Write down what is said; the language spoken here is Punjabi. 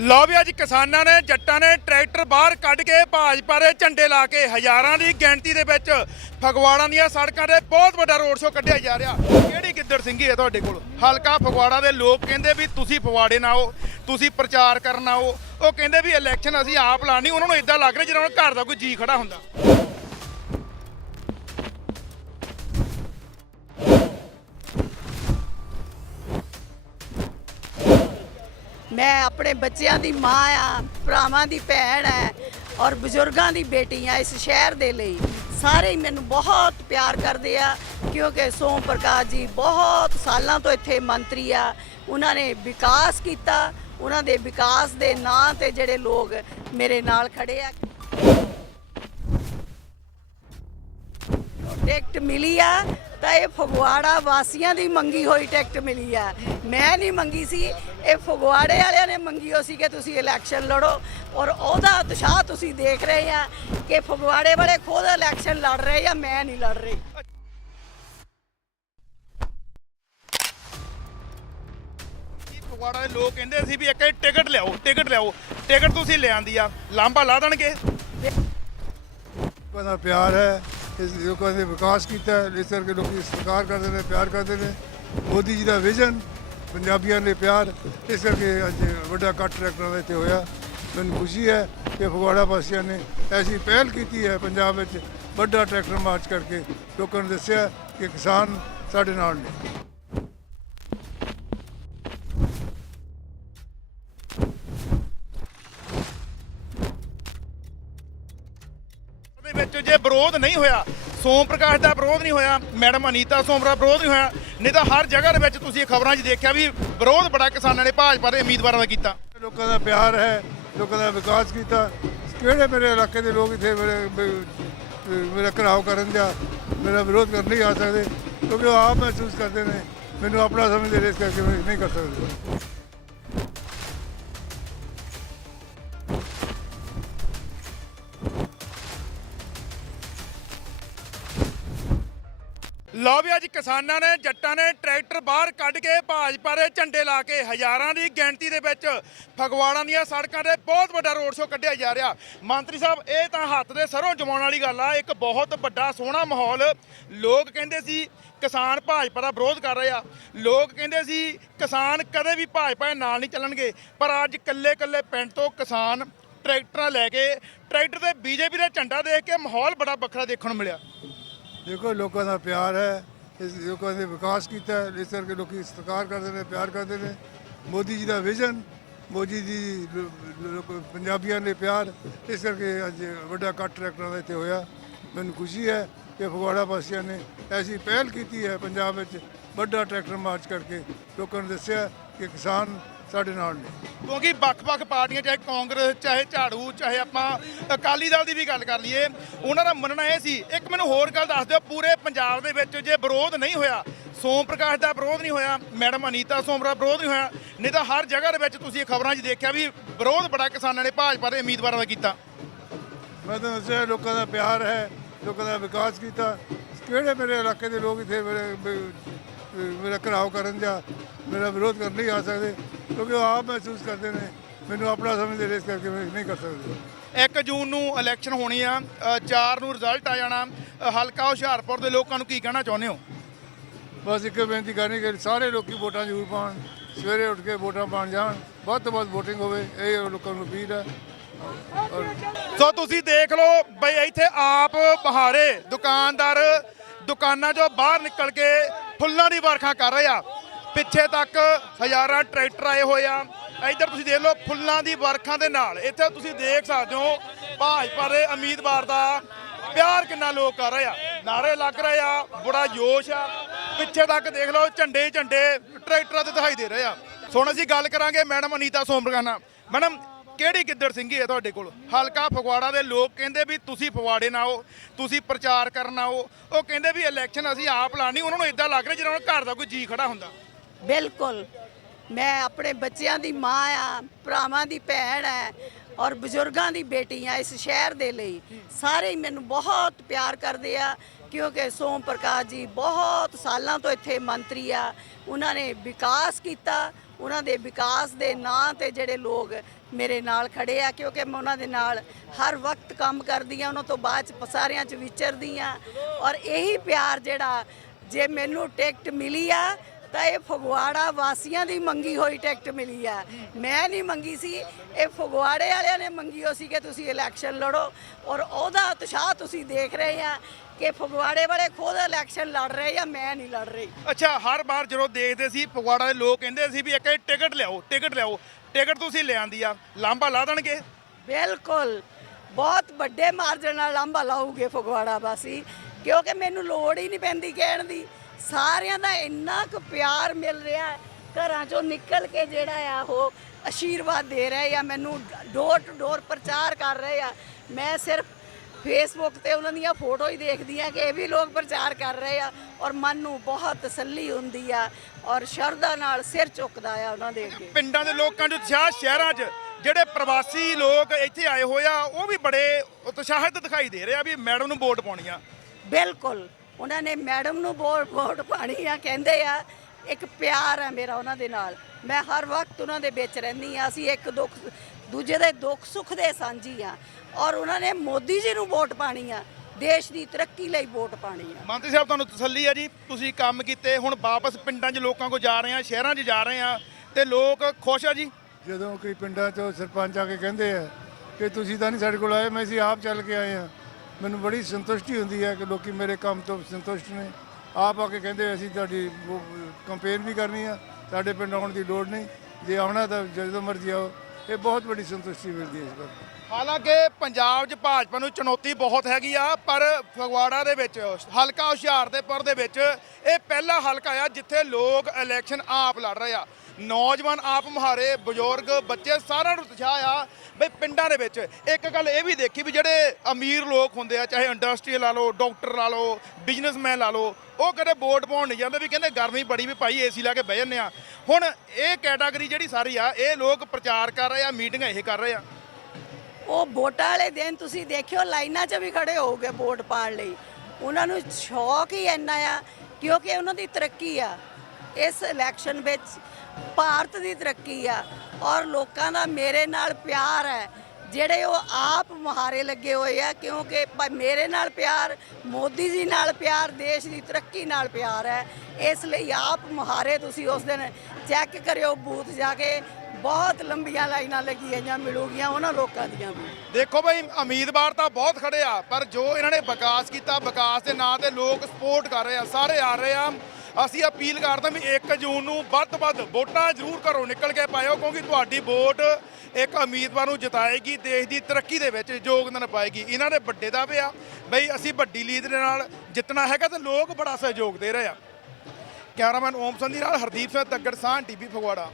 ਲਓ ਵੀ ਅੱਜ ਕਿਸਾਨਾਂ ਨੇ, ਜੱਟਾਂ ਨੇ ਟਰੈਕਟਰ ਬਾਹਰ ਕੱਢ ਕੇ ਭਾਜਪਾ ਦੇ ਝੰਡੇ ਲਾ ਕੇ ਹਜ਼ਾਰਾਂ ਦੀ ਗਿਣਤੀ ਦੇ ਵਿੱਚ ਫਗਵਾੜਾ ਦੀਆਂ ਸੜਕਾਂ ਤੇ ਬਹੁਤ ਵੱਡਾ ਰੋਡ ਸ਼ੋਅ ਕੱਢਿਆ ਜਾ ਰਿਹਾ। ਕਿਹੜੀ ਗਿੱਦੜ ਸਿੰਘੀ ਹੈ ਤੁਹਾਡੇ ਕੋਲ? ਹਲਕਾ ਫਗਵਾੜਾ ਦੇ ਲੋਕ ਕਹਿੰਦੇ ਵੀ ਤੁਸੀਂ ਫਗਵਾੜੇ ਨਾ ਆਓ, ਤੁਸੀਂ ਪ੍ਰਚਾਰ ਕਰਨ ਆਓ। ਉਹ ਕਹਿੰਦੇ ਵੀ ਇਲੈਕਸ਼ਨ ਅਸੀਂ ਆਪ ਲਾਣੀ ਉਹਨਾਂ ਨੂੰ ਇਦਾਂ ਲੱਗ ਰਿਹਾ ਜਿਵੇਂ ਉਹਨਾਂ ਘਰ ਦਾ ਕੋਈ ਜੀ ਖੜਾ ਹੁੰਦਾ। ਮੈਂ ਆਪਣੇ ਬੱਚਿਆਂ ਦੀ ਮਾਂ ਆ, ਭਰਾਵਾਂ ਦੀ ਭੈਣ ਹੈ ਔਰ ਬਜ਼ੁਰਗਾਂ ਦੀ ਬੇਟੀ ਆ ਇਸ ਸ਼ਹਿਰ ਦੇ ਲਈ। ਸਾਰੇ ਹੀ ਮੈਨੂੰ ਬਹੁਤ ਪਿਆਰ ਕਰਦੇ ਆ, ਕਿਉਂਕਿ ਸੋਮ ਪ੍ਰਕਾਸ਼ ਜੀ ਬਹੁਤ ਸਾਲਾਂ ਤੋਂ ਇੱਥੇ ਮੰਤਰੀ ਆ। ਉਹਨਾਂ ਨੇ ਵਿਕਾਸ ਕੀਤਾ, ਉਹਨਾਂ ਦੇ ਵਿਕਾਸ ਦੇ ਨਾਂ ਤੇ ਜਿਹੜੇ ਲੋਕ ਮੇਰੇ ਨਾਲ ਖੜੇ ਆ। ਟਿਕਟ ਮਿਲੀ ਆ ਤਾਂ ਇਹ ਫਗਵਾੜਾ ਵਾਸੀਆਂ ਦੀ ਮੰਗੀ ਹੋਈ ਟਿਕਟ ਮਿਲੀ ਆ। ਮੈਂ ਨਹੀਂ ਮੰਗੀ ਸੀ। ਇਹ ਫਗਵਾੜੇ ਵਾਲਿਆਂ ਨੇ ਮੰਗੀ ਹੋ ਸੀ ਕਿ ਤੁਸੀਂ ਇਲੈਕਸ਼ਨ ਲੜੋ। ਔਰ ਉਹਦਾ ਉਤਸ਼ਾਹ ਤੁਸੀਂ ਦੇਖ ਰਹੇ ਆ ਕਿ ਫਗਵਾੜੇ ਵਾਲੇ ਖੁਦ ਇਲੈਕਸ਼ਨ ਲੜ ਰਹੇ ਆ ਮੈਂ ਨਹੀਂ ਲੜ ਰਹੀ। ਫਗਵਾੜਾ ਦੇ ਲੋਕ ਕਹਿੰਦੇ ਸੀ ਵੀ ਇੱਕ ਟਿਕਟ ਲਿਆਓ ਟਿਕਟ ਲਿਆਓ। ਟਿਕਟ ਤੁਸੀਂ ਲਿਆਂਦੀ ਆ। ਲਾਂਬਾ ਲਾ ਦੇਣਗੇ। ਦਾ ਪਿਆਰ ਹੈ। ਇਸ ਲੋਕਾਂ ਨੇ ਵਿਕਾਸ ਕੀਤਾ ਹੈ ਇਸ ਕਰਕੇ ਲੋਕੀ ਸਤਿਕਾਰ ਕਰਦੇ ਨੇ, ਪਿਆਰ ਕਰਦੇ ਨੇ। ਮੋਦੀ ਜੀ ਦਾ ਵਿਜ਼ਨ ਪੰਜਾਬੀਆਂ ਨੇ ਪਿਆਰ, ਇਸ ਕਰਕੇ ਅੱਜ ਵੱਡਾ ਇਕੱਠ ਟਰੈਕਟਰਾਂ ਦਾ ਇੱਥੇ ਹੋਇਆ। ਮੈਨੂੰ ਖੁਸ਼ੀ ਹੈ ਕਿ ਫਗਵਾੜਾ ਵਾਸੀਆਂ ਨੇ ਐਸੀ ਪਹਿਲ ਕੀਤੀ ਹੈ, ਪੰਜਾਬ ਵਿੱਚ ਵੱਡਾ ਟਰੈਕਟਰ ਮਾਰਚ ਕਰਕੇ। ਲੋਕਾਂ ਨੂੰ ਦੱਸਿਆ ਕਿ ਕਿਸਾਨ ਸਾਡੇ ਨਾਲ ਨੇ। ਵਿੱਚ ਜੇ ਵਿਰੋਧ ਨਹੀਂ ਹੋਇਆ, ਸੋਮ ਪ੍ਰਕਾਸ਼ ਦਾ ਵਿਰੋਧ ਨਹੀਂ ਹੋਇਆ, ਮੈਡਮ ਅਨੀਤਾ ਸੋਮਰਾ ਵਿਰੋਧ ਨਹੀਂ ਹੋਇਆ, ਨਹੀਂ ਤਾਂ ਹਰ ਜਗ੍ਹਾ ਦੇ ਵਿੱਚ ਤੁਸੀਂ ਖਬਰਾਂ 'ਚ ਦੇਖਿਆ ਵੀ ਵਿਰੋਧ ਬੜਾ ਕਿਸਾਨਾਂ ਨੇ ਭਾਜਪਾ ਦੇ ਉਮੀਦਵਾਰਾਂ ਦਾ ਕੀਤਾ। ਲੋਕਾਂ ਦਾ ਪਿਆਰ ਹੈ, ਲੋਕਾਂ ਦਾ ਵਿਕਾਸ ਕੀਤਾ। ਕਿਹੜੇ ਮੇਰੇ ਇਲਾਕੇ ਦੇ ਲੋਕ ਇੱਥੇ ਮੇਰੇ, ਮੇਰਾ ਘਰਾਓ ਕਰਨ ਦਾ ਮੇਰਾ ਵਿਰੋਧ ਕਰਨ ਨਹੀਂ ਆ ਸਕਦੇ? ਕਿਉਂਕਿ ਉਹ ਆਪ ਮਹਿਸੂਸ ਕਰਦੇ ਨੇ, ਮੈਨੂੰ ਆਪਣਾ ਸਮਝਦੇ ਨੇ, ਇਸ ਕਰਕੇ ਮੈਂ ਨਹੀਂ ਕਰ ਸਕਦਾ। ਲਓ ਵੀ ਅੱਜ ਕਿਸਾਨਾਂ ਨੇ, ਜੱਟਾਂ ਨੇ ਟਰੈਕਟਰ ਬਾਹਰ ਕੱਢ ਕੇ ਭਾਜਪਾ ਦੇ ਝੰਡੇ ਲਾ ਕੇ ਹਜ਼ਾਰਾਂ ਦੀ ਗਿਣਤੀ ਦੇ ਵਿੱਚ ਫਗਵਾੜਾ ਦੀਆਂ ਸੜਕਾਂ ਤੇ ਬਹੁਤ ਵੱਡਾ ਰੋਡ ਸ਼ੋਅ ਕੱਢਿਆ ਜਾ ਰਿਹਾ। ਮੰਤਰੀ ਸਾਹਿਬ, ਇਹ ਤਾਂ ਹੱਥ ਦੇ ਸਰੋਂ ਜਮਾਉਣ ਵਾਲੀ ਗੱਲ ਆ, ਇੱਕ ਬਹੁਤ ਵੱਡਾ ਸੋਹਣਾ ਮਾਹੌਲ। ਲੋਕ ਕਹਿੰਦੇ ਸੀ ਕਿਸਾਨ ਭਾਜਪਾ ਦਾ ਵਿਰੋਧ ਕਰ ਰਹੇ ਆ। ਲੋਕ ਕਹਿੰਦੇ ਸੀ ਕਿਸਾਨ ਕਦੇ ਵੀ ਭਾਜਪਾ ਦੇ ਨਾਲ ਨਹੀਂ ਚੱਲਣਗੇ, ਪਰ ਅੱਜ ਕੱਲੇ ਕੱਲੇ ਪਿੰਡ ਤੋਂ ਕਿਸਾਨ ਟਰੈਕਟਰਾਂ ਲੈ ਕੇ, ਟਰੈਕਟਰ ਤੇ ਬੀਜੇਪੀ ਦਾ ਝੰਡਾ ਦੇਖ ਕੇ ਮਾਹੌਲ ਬੜਾ ਵੱਖਰਾ ਦੇਖਣ ਨੂੰ ਮਿਲਿਆ। ਦੇਖੋ, ਲੋਕਾਂ ਦਾ ਪਿਆਰ ਹੈ। ਇਸ ਲੋਕਾਂ ਨੇ ਵਿਕਾਸ ਕੀਤਾ ਹੈ। ਇਸ ਕਰਕੇ ਲੋਕੀ ਸਤਿਕਾਰ ਕਰਦੇ ਨੇ, ਪਿਆਰ ਕਰਦੇ ਨੇ। ਮੋਦੀ ਜੀ ਦਾ ਵਿਜ਼ਨ ਮੋਦੀ ਜੀ ਲੋ- ਪੰਜਾਬੀਆਂ ਨੇ ਪਿਆਰ, ਇਸ ਕਰਕੇ ਅੱਜ ਵੱਡਾ ਇਕੱਠ ਟਰੈਕਟਰਾਂ ਦਾ ਇੱਥੇ ਹੋਇਆ। ਮੈਨੂੰ ਖੁਸ਼ੀ ਹੈ ਕਿ ਫਗਵਾੜਾ ਵਾਸੀਆਂ ਨੇ ਐਸੀ ਪਹਿਲ ਕੀਤੀ ਹੈ ਪੰਜਾਬ ਵਿੱਚ ਵੱਡਾ ਟਰੈਕਟਰ ਮਾਰਚ ਕਰਕੇ। ਲੋਕਾਂ ਨੂੰ ਦੱਸਿਆ ਕਿ ਕਿਸਾਨ ਸਾਡੇ ਨਾਲ ਨੇ। ਕਿਉਂਕਿ ਵੱਖ-ਵੱਖ ਪਾਰਟੀਆਂ ਚਾਹੇ ਕਾਂਗਰਸ ਚਾਹੇ ਝਾੜੂ ਚਾਹੇ ਆਪਾਂ ਅਕਾਲੀ ਦਲ ਦੀ ਵੀ ਗੱਲ ਕਰ ਲਈਏ ਉਹਨਾਂ ਦਾ ਮੰਨਣਾ ਇਹ ਸੀ। ਇੱਕ ਮੈਨੂੰ ਹੋਰ ਗੱਲ ਦੱਸ ਦਿਓ ਪੂਰੇ ਪੰਜਾਬ ਦੇ ਵਿੱਚ ਜੇ ਵਿਰੋਧ ਨਹੀਂ ਹੋਇਆ ਸੋਮ ਪ੍ਰਕਾਸ਼ ਦਾ ਵਿਰੋਧ ਨਹੀਂ ਹੋਇਆ ਮੈਡਮ ਅਨੀਤਾ ਸੋਮਰਾ ਵਿਰੋਧ ਨਹੀਂ ਹੋਇਆ ਨਹੀਂ ਤਾਂ ਹਰ ਜਗ੍ਹਾ ਦੇ ਵਿੱਚ ਤੁਸੀਂ ਖਬਰਾਂ 'ਚ ਦੇਖਿਆ ਵੀ ਵਿਰੋਧ ਬੜਾ ਕਿਸਾਨਾਂ ਨੇ ਭਾਜਪਾ ਦੇ ਉਮੀਦਵਾਰਾਂ ਦਾ ਕੀਤਾ। ਮੈਂ ਤਾਂ ਦੱਸਿਆ ਲੋਕਾਂ ਦਾ ਪਿਆਰ ਹੈ ਲੋਕਾਂ ਦਾ ਵਿਕਾਸ ਕੀਤਾ। ਕਿਹੜੇ ਮੇਰੇ ਇਲਾਕੇ ਦੇ ਲੋਕ ਇੱਥੇ ਮੇਰੇ ਮੇਰੇ- ਘਰਾਓ ਕਰਨ ਜਾਂ ਮੇਰਾ ਵਿਰੋਧ ਕਰਨ ਨਹੀਂ ਆ ਸਕਦੇ ਕਿਉਂਕਿ ਉਹ ਆਪ ਮਹਿਸੂਸ ਕਰਦੇ ਨੇ ਮੈਨੂੰ ਆਪਣਾ ਸਮਝਦੇ ਨੇ ਇਸ ਕਰਕੇ ਮੈਂ ਨਹੀਂ ਕਰ ਸਕਦੇ। 1 ਜੂਨ ਨੂੰ ਇਲੈਕਸ਼ਨ ਹੋਣੀ ਆ 4 ਨੂੰ ਰਿਜ਼ਲਟ ਆ ਜਾਣਾ ਹਲਕਾ ਹੁਸ਼ਿਆਰਪੁਰ ਦੇ ਲੋਕਾਂ ਨੂੰ ਕੀ ਕਹਿਣਾ ਚਾਹੁੰਦੇ ਹੋ? ਬਸ ਇੱਕ ਬੇਨਤੀ ਕਰਨੀ ਕਿ ਸਾਰੇ ਲੋਕੀ ਵੋਟਾਂ ਜ਼ਰੂਰ ਪਾਉਣ ਸਵੇਰੇ ਉੱਠ ਕੇ ਵੋਟਾਂ ਪਾਉਣ ਜਾਣ ਵੱਧ ਤੋਂ ਵੱਧ VOTING ਹੋਵੇ ਇਹ ਲੋਕਾਂ ਨੂੰ ਅਪੀਲ ਹੈ। ਸੋ ਤੁਸੀਂ ਦੇਖ ਲਓ ਬਈ ਇੱਥੇ ਆਪ ਬਹਾਰੇ ਦੁਕਾਨਦਾਰ ਦੁਕਾਨਾਂ 'ਚੋਂ ਬਾਹਰ ਨਿਕਲ ਕੇ ਫੁੱਲਾਂ ਦੀ ਵਰਖਾ ਕਰ ਰਹੇ ਆ। ਪਿੱਛੇ ਤੱਕ ਹਜ਼ਾਰਾਂ ਟਰੈਕਟਰ ਆਏ ਹੋਏ ਆ। ਇੱਧਰ ਤੁਸੀਂ ਦੇਖ ਲਓ, ਫੁੱਲਾਂ ਦੀ ਵਰਖਾ ਦੇ ਨਾਲ ਇੱਥੇ ਤੁਸੀਂ ਦੇਖ ਸਕਦੇ ਹੋ, ਭਾਜਪਾ ਦੇ ਉਮੀਦਵਾਰ ਦਾ ਪਿਆਰ ਕਿੰਨਾ ਲੋਕ ਕਰ ਰਹੇ ਆ। ਨਾਰੇ ਲੱਗ ਰਹੇ ਆ, ਬੜਾ ਜੋਸ਼ ਆ। ਪਿੱਛੇ ਤੱਕ ਦੇਖ ਲਓ ਝੰਡੇ ਝੰਡੇ ਟਰੈਕਟਰਾਂ ਤੇ ਦਿਖਾਈ ਦੇ ਰਹੇ ਆ। ਸੋ ਹੁਣ ਅਸੀਂ ਗੱਲ ਕਰਾਂਗੇ ਮੈਡਮ ਅਨੀਤਾ ਸੋਮਰਗਾਨਾ। ਮੈਡਮ ਕਿਹੜੀ ਗਿੱਦੜ ਸਿੰਘੀ ਹੈ ਤੁਹਾਡੇ ਕੋਲ? ਹਲਕਾ ਫਗਵਾੜਾ ਦੇ ਲੋਕ ਕਹਿੰਦੇ ਵੀ ਤੁਸੀਂ ਫਗਵਾੜੇ ਨਾ ਆਓ, ਤੁਸੀਂ ਪ੍ਰਚਾਰ ਕਰਨ ਆਓ। ਉਹ ਕਹਿੰਦੇ ਵੀ ਇਲੈਕਸ਼ਨ ਅਸੀਂ ਆਪ ਲਾਣੀ ਉਹਨਾਂ ਨੂੰ ਇਦਾਂ ਲੱਗ ਰਿਹਾ ਜਿਵੇਂ ਉਹਨਾਂ ਘਰ ਦਾ ਕੋਈ ਜੀ ਖੜਾ ਹੁੰਦਾ। ਬਿਲਕੁਲ। ਮੈਂ ਆਪਣੇ ਬੱਚਿਆਂ ਦੀ ਮਾਂ ਆ, ਭਰਾਵਾਂ ਦੀ ਭੈਣ ਹੈ ਔਰ ਬਜ਼ੁਰਗਾਂ ਦੀ ਬੇਟੀ ਆ ਇਸ ਸ਼ਹਿਰ ਦੇ ਲਈ। ਸਾਰੇ ਹੀ ਮੈਨੂੰ ਬਹੁਤ ਪਿਆਰ ਕਰਦੇ ਆ। ਕਿਉਂਕਿ ਸੋਮ ਪ੍ਰਕਾਸ਼ ਜੀ ਬਹੁਤ ਸਾਲਾਂ ਤੋਂ ਇੱਥੇ ਮੰਤਰੀ ਆ। ਉਹਨਾਂ ਨੇ ਵਿਕਾਸ ਕੀਤਾ। ਉਹਨਾਂ ਦੇ ਵਿਕਾਸ ਦੇ ਨਾਂ ਤੇ ਜਿਹੜੇ ਲੋਕ ਮੇਰੇ ਨਾਲ ਖੜੇ ਆ, ਕਿਉਂਕਿ ਮੈਂ ਉਹਨਾਂ ਦੇ ਨਾਲ ਹਰ ਵਕਤ ਕੰਮ ਕਰਦੀ ਆ। ਉਹਨਾਂ ਤੋਂ ਬਾਅਦ ਚ ਸਾਰਿਆਂ ਚ ਵਿਚਰਦੀ ਆ। ਔਰ ਇਹੀ ਪਿਆਰ ਜਿਹੜਾ ਜੇ ਮੈਨੂੰ ਟਿਕਟ ਮਿਲੀ ਆ ਤਾਂ ਇਹ ਫਗਵਾੜਾ ਵਾਸੀਆਂ ਦੀ ਮੰਗੀ ਹੋਈ ਟਿਕਟ ਮਿਲੀ ਆ। ਮੈਂ ਨਹੀਂ ਮੰਗੀ ਸੀ ਇਹ ਫਗਵਾੜੇ ਵਾਲਿਆਂ ਨੇ ਮੰਗੀ ਹੋ ਸੀ ਕਿ ਤੁਸੀਂ ਇਲੈਕਸ਼ਨ ਲੜੋ ਔਰ ਉਹਦਾ ਉਤਸ਼ਾਹ ਤੁਸੀਂ ਦੇਖ ਰਹੇ ਆ ਕਿ ਫਗਵਾੜੇ ਵਾਲੇ ਖੁਦ ਇਲੈਕਸ਼ਨ ਲੜ ਰਹੇ ਆ ਮੈਂ ਨਹੀਂ ਲੜ ਰਹੀ। ਅੱਛਾ ਹਰ ਵਾਰ ਜਦੋਂ ਦੇਖਦੇ ਸੀ ਪਗਵਾੜਾ ਦੇ ਲੋਕ ਕਹਿੰਦੇ ਸੀ ਵੀ ਇੱਕ ਇਹ ਟਿਕਟ ਲਿਆਓ ਟਿਕਟ ਲਿਆਓ ਟਿਕਟ ਤੁਸੀਂ ਲਿਆਂਦੀ ਆ ਲਾਂਬਾ ਲਾ ਦੇਣਗੇ? ਬਿਲਕੁਲ। ਬਹੁਤ ਵੱਡੇ ਮਾਰਜਨ ਨਾਲ ਲਾਂਭਾ ਲਾਉਗੇ ਫਗਵਾੜਾ ਵਾਸੀ ਕਿਉਂਕਿ ਮੈਨੂੰ ਲੋੜ ਹੀ ਨਹੀਂ ਪੈਂਦੀ ਕਹਿਣ ਦੀ। ਸਾਰਿਆਂ ਦਾ ਇੰਨਾ ਕੁ ਪਿਆਰ ਮਿਲ ਰਿਹਾ ਹੈ। ਘਰਾਂ ਚੋਂ ਨਿਕਲ ਕੇ ਜਿਹੜਾ ਆ ਉਹ ਆਸ਼ੀਰਵਾਦ ਦੇ ਰਹੇ ਆ ਮੈਨੂੰ ਡੋਰ ਟੂ ਡੋਰ ਪ੍ਰਚਾਰ ਕਰ ਰਹੇ ਆ। ਮੈਂ ਸਿਰਫ ਫੇਸਬੁੱਕ ਤੇ ਉਹਨਾਂ ਦੀਆਂ ਫੋਟੋ ਹੀ ਦੇਖਦੀ ਆ ਕਿ ਇਹ ਵੀ ਲੋਕ ਪ੍ਰਚਾਰ ਕਰ ਰਹੇ ਆ ਔਰ ਮਨ ਨੂੰ ਬਹੁਤ ਤਸੱਲੀ ਹੁੰਦੀ ਆ ਔਰ ਸ਼ਰਧਾ ਨਾਲ ਸਿਰ ਝੁਕਦਾ ਆ ਉਹਨਾਂ ਦੇ ਅੱਗੇ। ਪਿੰਡਾਂ ਦੇ ਲੋਕਾਂ 'ਚ ਉਤਸ਼ਾਹ ਸ਼ਹਿਰਾਂ 'ਚ ਜਿਹੜੇ ਪ੍ਰਵਾਸੀ ਲੋਕ ਇੱਥੇ ਆਏ ਹੋਏ ਆ ਉਹ ਵੀ ਬੜੇ ਉਤਸ਼ਾਹਿਤ ਦਿਖਾਈ ਦੇ ਰਹੇ ਆ ਵੀ ਮੈਡਮ ਨੂੰ ਵੋਟ ਪਾਉਣੀ ਆ। ਬਿਲਕੁਲ। ਉਹਨਾਂ ਨੇ ਮੈਡਮ ਨੂੰ ਵੋਟ ਵੋਟ ਪਾਣੀ ਆ ਕਹਿੰਦੇ ਆ ਇੱਕ ਪਿਆਰ ਹੈ ਮੇਰਾ ਉਹਨਾਂ ਦੇ ਨਾਲ। ਮੈਂ ਹਰ ਵਕਤ ਉਹਨਾਂ ਦੇ ਵਿੱਚ ਰਹਿੰਦੀ ਆ ਅਸੀਂ ਇੱਕ ਦੁੱਖ ਦੂਜੇ ਦੇ ਦੁੱਖ ਸੁੱਖ ਦੇ ਸਾਂਝੀ ਆ। ਔਰ ਉਹਨਾਂ ਨੇ ਮੋਦੀ ਜੀ ਨੂੰ ਵੋਟ ਪਾਣੀ ਆ ਦੇਸ਼ ਦੀ ਤਰੱਕੀ ਲਈ ਵੋਟ ਪਾਣੀ ਆ। ਮੰਤਰੀ ਸਾਹਿਬ ਤੁਹਾਨੂੰ ਤਸੱਲੀ ਆ ਜੀ ਤੁਸੀਂ ਕੰਮ ਕੀਤੇ ਹੁਣ ਵਾਪਸ ਪਿੰਡਾਂ 'ਚ ਲੋਕਾਂ ਕੋਲ ਜਾ ਰਹੇ ਆ ਸ਼ਹਿਰਾਂ 'ਚ ਜਾ ਰਹੇ ਆ ਤੇ ਲੋਕ ਖੁਸ਼ ਆ ਜੀ? ਜਦੋਂ ਕੋਈ ਪਿੰਡਾਂ ਚੋਂ ਸਰਪੰਚ ਆ ਕੇ ਕਹਿੰਦੇ ਆ ਕਿ ਤੁਸੀਂ ਤਾਂ ਨਹੀਂ ਸਾਡੇ ਕੋਲ ਆਏ ਮੈਂ ਅਸੀਂ ਆਪ ਚੱਲ ਕੇ ਆਏ ਆ। ਮੈਨੂੰ ਬੜੀ ਸੰਤੁਸ਼ਟੀ ਹੁੰਦੀ ਹੈ ਕਿ ਲੋਕੀ ਮੇਰੇ ਕੰਮ ਤੋਂ ਸੰਤੁਸ਼ਟ ਨੇ। ਆਪ ਆ ਕੇ ਕਹਿੰਦੇ ਅਸੀਂ ਤੁਹਾਡੀ ਕੰਪੇਨ ਵੀ ਕਰਨੀ ਆ, ਸਾਡੇ ਪਿੰਡ ਆਉਣ ਦੀ ਲੋੜ ਨਹੀਂ। ਜੇ ਆਉਣਾ ਤਾਂ ਜਦੋਂ ਮਰਜ਼ੀ ਆਓ। ਇਹ ਬਹੁਤ ਵੱਡੀ ਸੰਤੁਸ਼ਟੀ ਮਿਲਦੀ ਹੈ ਇਸ ਗੱਲ ਹਾਲਾਂਕਿ ਪੰਜਾਬ 'ਚ ਭਾਜਪਾ ਨੂੰ ਚੁਣੌਤੀ ਬਹੁਤ ਹੈਗੀ ਆ, ਪਰ ਫਗਵਾੜਾ ਦੇ ਵਿੱਚ, ਹਲਕਾ ਹੁਸ਼ਿਆਰਪੁਰ ਦੇ ਵਿੱਚ ਇਹ ਪਹਿਲਾ ਹਲਕਾ ਆ ਜਿੱਥੇ ਲੋਕ ਇਲੈਕਸ਼ਨ ਆਪ ਲੜ ਰਹੇ ਆ। ਨੌਜਵਾਨ ਆਪ ਮੁਹਾਰੇ ਬਜ਼ੁਰਗ, ਬੱਚੇ ਸਾਰਿਆਂ ਨੂੰ ਉਤਸ਼ਾਹ ਆ ਬਈ ਪਿੰਡਾਂ ਦੇ ਵਿੱਚ। ਇੱਕ ਗੱਲ ਇਹ ਵੀ ਦੇਖੀ ਵੀ ਜਿਹੜੇ ਅਮੀਰ ਲੋਕ ਹੁੰਦੇ ਆ, ਚਾਹੇ ਇੰਡਸਟਰੀ ਲਾ ਲਓ ਡਾਕਟਰ ਲਾ ਲਓ ਬਿਜ਼ਨਸਮੈਨ ਲਾ ਲਓ, ਉਹ ਕਦੇ ਵੋਟ ਪਾਉਣ ਨਹੀਂ ਜਾਂਦੇ ਵੀ ਕਹਿੰਦੇ ਗਰਮੀ ਬੜੀ ਵੀ ਭਾਈ ਏਸੀ ਲਾ ਕੇ ਬਹਿ ਜੰਨੇ ਆ। ਹੁਣ ਇਹ ਕੈਟਾਗਰੀ ਜਿਹੜੀ ਸਾਰੀ ਆ, ਇਹ ਲੋਕ ਪ੍ਰਚਾਰ ਕਰ ਰਹੇ ਆ ਮੀਟਿੰਗਾਂ ਇਹ ਕਰ ਰਹੇ ਆ। ਉਹ ਵੋਟਾਂ ਵਾਲੇ ਦਿਨ ਤੁਸੀਂ ਦੇਖਿਓ, ਲਾਈਨਾਂ 'ਚ ਵੀ ਖੜੇ ਹੋਗੇ ਵੋਟ ਪਾਉਣ ਲਈ। ਉਹਨਾਂ ਨੂੰ ਸ਼ੌਕ ਹੀ ਇੰਨਾ ਆ, ਕਿਉਂਕਿ ਉਹਨਾਂ ਦੀ ਤਰੱਕੀ ਆ। ਇਸ ਇਲੈਕਸ਼ਨ ਵਿੱਚ ਭਾਰਤ ਦੀ ਤਰੱਕੀ ਆ ਔਰ ਲੋਕਾਂ ਦਾ ਮੇਰੇ ਨਾਲ ਪਿਆਰ ਹੈ। ਜਿਹੜੇ ਉਹ ਆਪ ਮੁਹਾਰੇ ਲੱਗੇ ਹੋਏ ਆ, ਕਿਉਂਕਿ ਪ- ਮੇਰੇ ਨਾਲ ਪਿਆਰ, ਮੋਦੀ ਜੀ ਨਾਲ ਪਿਆਰ, ਦੇਸ਼ ਦੀ ਤਰੱਕੀ ਨਾਲ ਪਿਆਰ ਹੈ। ਇਸ ਲਈ ਆਪ ਮੁਹਾਰੇ ਤੁਸੀਂ ਉਸ ਦਿਨ ਚੈੱਕ ਕਰਿਓ, ਬੂਥ ਜਾ ਕੇ ਬਹੁਤ ਲੰਬੀਆਂ ਲਾਈਨਾਂ ਲੱਗੀਆਂ ਮਿਲੂਗੀਆਂ ਉਹਨਾਂ ਲੋਕਾਂ ਦੀਆਂ ਵੀ। ਦੇਖੋ ਭਾਈ ਉਮੀਦਵਾਰ ਤਾਂ ਬਹੁਤ ਖੜੇ ਆ, ਪਰ ਜੋ ਇਹਨਾਂ ਨੇ ਵਿਕਾਸ ਕੀਤਾ, ਵਿਕਾਸ ਦੇ ਨਾਂ ਤੇ ਲੋਕ ਸਪੋਰਟ ਕਰ ਰਹੇ ਆ, ਸਾਰੇ ਆ ਰਹੇ ਆ। ਅਸੀਂ ਅਪੀਲ ਕਰਦੇ ਹਾਂ ਵੀ 1 ਜੂਨ ਨੂੰ ਵੱਧ ਤੋਂ ਵੱਧ ਵੋਟਾਂ ਜ਼ਰੂਰ ਘਰੋਂ ਨਿਕਲ ਕੇ ਪਾਇਓ, ਕਿਉਂਕਿ ਤੁਹਾਡੀ ਵੋਟ ਇੱਕ ਉਮੀਦਵਾਰ ਨੂੰ ਜਿਤਾਏਗੀ, ਦੇਸ਼ ਦੀ ਤਰੱਕੀ ਦੇ ਵਿੱਚ ਯੋਗਦਾਨ ਪਾਏਗੀ। ਇਹਨਾਂ ਦੇ ਵੱਡੇ ਦਾਅਵੇ ਆ, ਬਈ ਅਸੀਂ ਵੱਡੀ ਲੀਡ ਦੇ ਨਾਲ ਜਿੱਤਣਾ ਹੈਗਾ ਤੇ ਲੋਕ ਬੜਾ ਸਹਿਯੋਗ ਦੇ ਰਹੇ ਆ। ਕੈਮਰਾਮੈਨ ਓਮ ਸੰਧੀ ਨਾਲ ਹਰਦੀਪ ਸਿੰਘ ਤੱਗੜ ਸਾਹ ਟੀਵੀ ਫਗਵਾੜਾ।